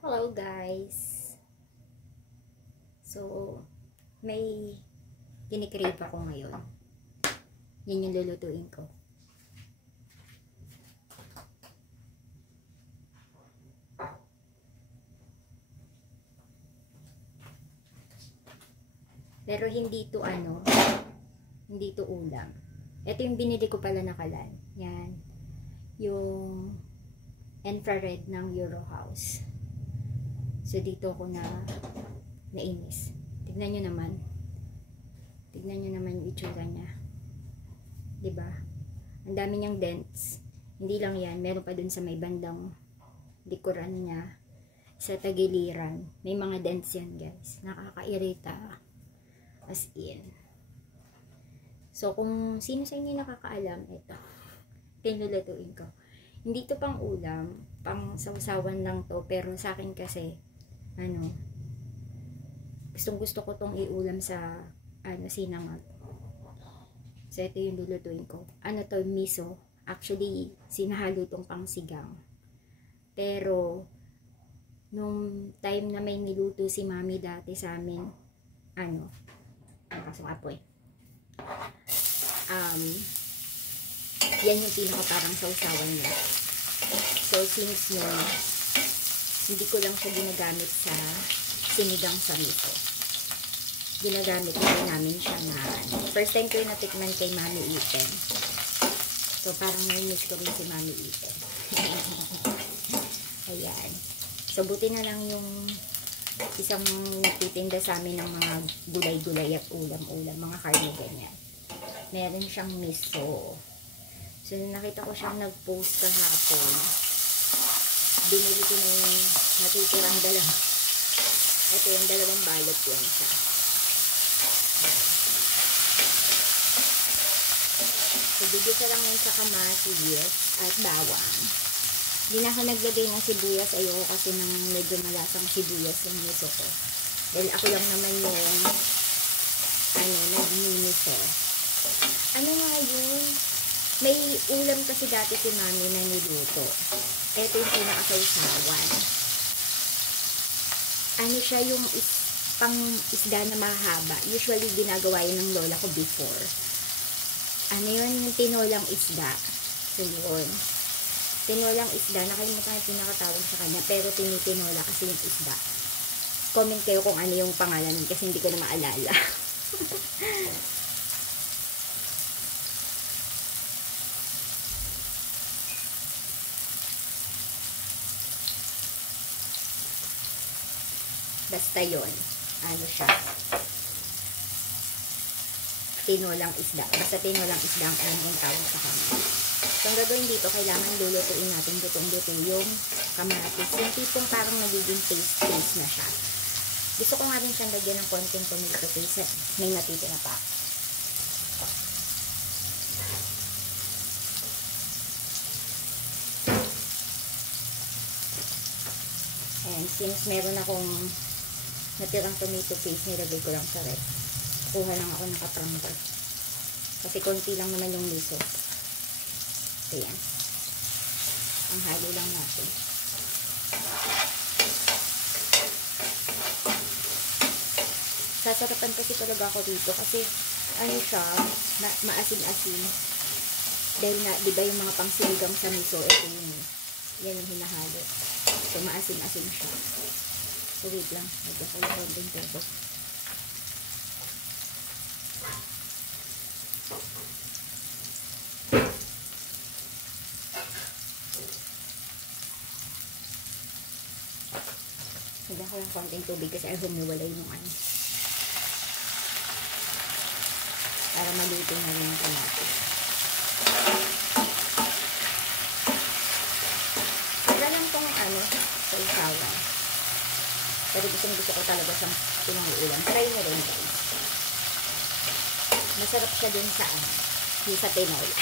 Hello guys. So, may kinikrave ako ngayon. Yan yung lulutuin ko. Pero hindi to hindi to ulam. Ito yung binili ko pala na kalan. Yan. Yung infrared ng Euro House. So, dito ko nainis. Tignan nyo naman. Tignan nyo naman yung itsura niya. Diba? Ang dami niyang dents. Hindi lang yan. Meron pa dun sa may bandang likuran niya. Sa tagiliran. May mga dents yan, guys. Nakakairita. As in. So, kung sino sa inyo nakakaalam, ito. Tinulutuin ko. Hindi to pang ulam. Pang sausawan lang to. Pero sa akin kasi, gustong gusto ko tong iulam sa sinangag. So ito yung lulutuin ko. To, miso. Actually, sinahalo tong pang sigang. Pero nung time na may niluto si mami dati sa amin, kasong apoy. Yan yung pinaka parang sausawan niya. So since yun, hindi ko lang siya ginagamit sa sinigang sa miso. Ginagamit ko namin siya na first time ko yung natikman kay Mami Iten. So parang nai-miss ko rin si Mami Iten. Ayan. So buti na lang yung isang nagtitinda sa amin ng mga gulay-gulay at ulam-ulam, mga karne ganyan. Meron siyang miso. So nakita ko siyang nag-post kahapon. Binili ko na yung natitirang dalawa. Ito yung dalawang balot yan siya. So, bigyan lang yun sa kamatis at bawang. Hindi na ako naglagay ng sibuyas. Ayoko kasi ng medyo malasang sibuyas yung miso ko. Dahil ako lang naman yung nagmimiso. Ano nga yun? May ulam kasi dati si mami na niluto. Ito yung pinakasawsawan. Siya yung pang isda na mahaba. Usually, ginagawa yun ng lola ko before. Yun? Yung tinolang isda. So, yun. Tinolang isda. Nakalimutan yung pinakatawag sa kanya. Pero tinitinola kasi yung isda. Comment kayo kung ano yung pangalan kasi hindi ko na maalala. Basta yun. Siya. Tinolang isda. Basta tinolang isda ang yung tawag sa kanya. So, ang gagawin dito, kailangan lulutuin natin lutong-luto yung kamatis. Yung tipong parang nagiging paste na siya. Gusto ko nga rin siyang lagyan ng konting tomato paste. May natitira pa. And since meron akong natirang tomato paste, nilagay ko lang sa ref. Kuha lang ako ng kaprangga. Kasi konti lang naman yung miso. So, yan. Ang halo lang natin. Sasarapan kasi talaga ako dito. Kasi, siya, maasim-asim. Dahil nga, di ba yung mga pangsiligang sa miso, ito yan yung hinahalo. So, maasim-asim siya. So, wait lang. Nagkakulong din ito. Nagyan ko lang konting tubig kasi ay humiwalay yung para maluto na rin yung kamatis. Para lang tong sausawan. Pero gusto ko talaga siyang pinanguulam. Try na rin guys. Masarap siya dun sa yung sa tinola.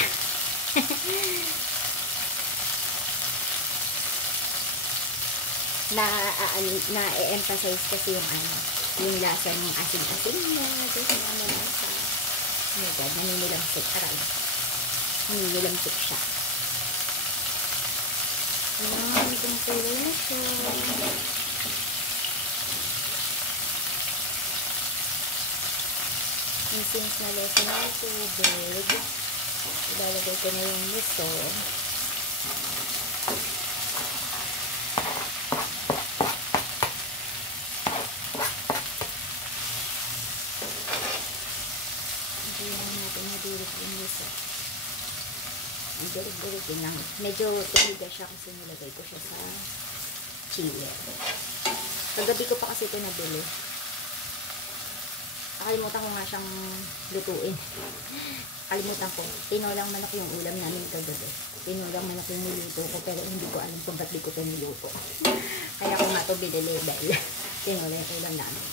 na-emphasize kasi yung lasa ng asin-asin niya. Kasi lasa. Oh my God, naninilamsik. Aray. Naninilamsik siya. Itong tuloy na siya. since nalesa na yung tubig, ilalagay ko na yung miso. Hindi na natin nadurog yung miso. Ang durog-durog din lang. Medyo tumigas siya kasi nilagay ko siya sa chiller. Kagabi ko pa kasi ito nabili. Nakalimutan ko nga siyang lutuin. Kalimutan ko. Tinolang manok yung ulam namin kagabi. Tinolang manok yung niluto ko pero hindi ko alam kung ba't di ko ito niluto. Kaya ko nga ito binili dahil tinola yung ulam namin.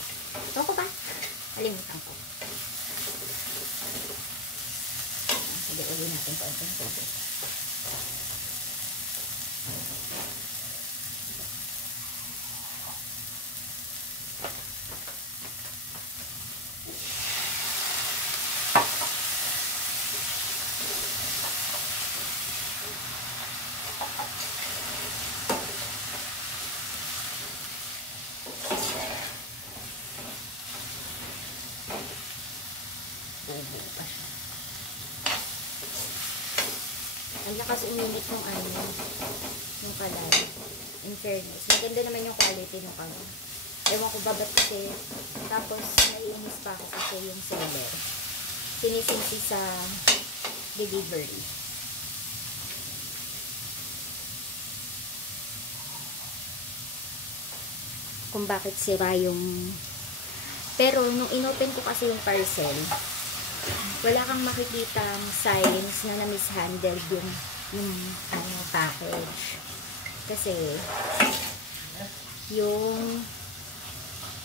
Ito ko ba? Kalimutan ko. Sige, ulit natin konting tubig. Buo pa siya. Ang lakas uminit ng yung kalay. In fairness. Maganda naman yung quality ng kalay. Ewan ko ba ba't kasi. Tapos, naiinis pa ako kasi yung seller. Sinisinsi sa delivery. Kung bakit sira yung... Pero, nung inopen ko kasi yung parcel, wala kang makikitang signs na na-mishandled yung package. Kasi, yung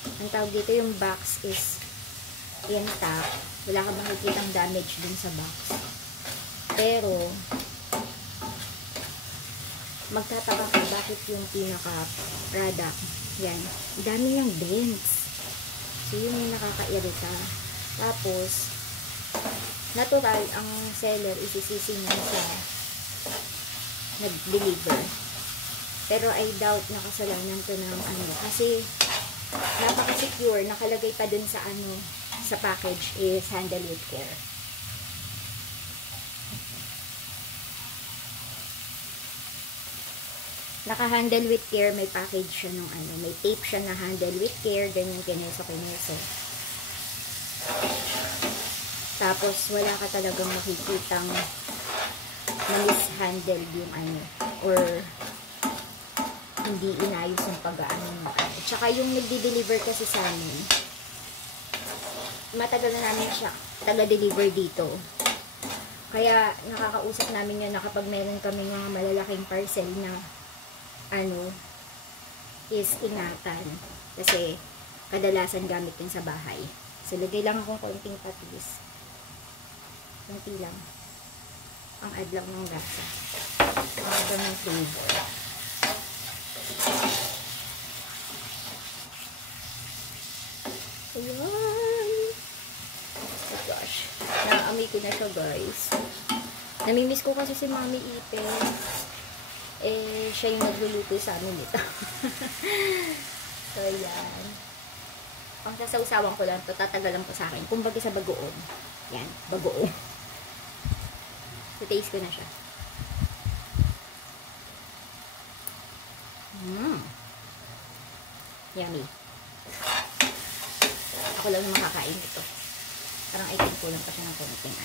ang tawag dito, yung box is intact. Wala kang makikitang damage dun sa box. Pero, magtataka ka bakit yung pinaka-product, yan, dami niyang dents. So, yun yung nakakairita. Tapos, natural, ang seller isisisi niya sa nag-deliver. Pero I doubt na kasalanan to ng kasi napaka-secure, nakalagay pa dun sa sa package is handle with care. Naka-handle with care, may package siya nung may tape siya na handle with care, ganyan kineso. Tapos, wala ka talagang makikitang na-mishandle yung or hindi inayos yung pag-aano mo. Tsaka yung nagdi-deliver kasi sa amin, matagal na namin siya taga-deliver dito. Kaya, nakakausap namin yun na kapag meron kami mga malalaking parcel na is ingatan. Kasi, kadalasan gamit yun sa bahay. So, lagay lang akong konting patis. Konti lang. Ang add lang ng lasa. Ang add ng flavor. Ayan. Oh gosh. Naamoy ko na siya, guys. Namimiss ko kasi si Mami Ipe. Siya yung nagluluto sa amin nito. So, ayan. Ang sasawsawan ko lang to, tatagalan ko sa akin. Kumbaga sa bagoong. Yan, bagoong. So, taste ko na siya. Yummy. Ako lang yung makakain ito. Parang I think kulang pa siya ng konting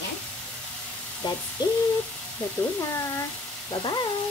Yan. That's it. Luto na. Bye-bye.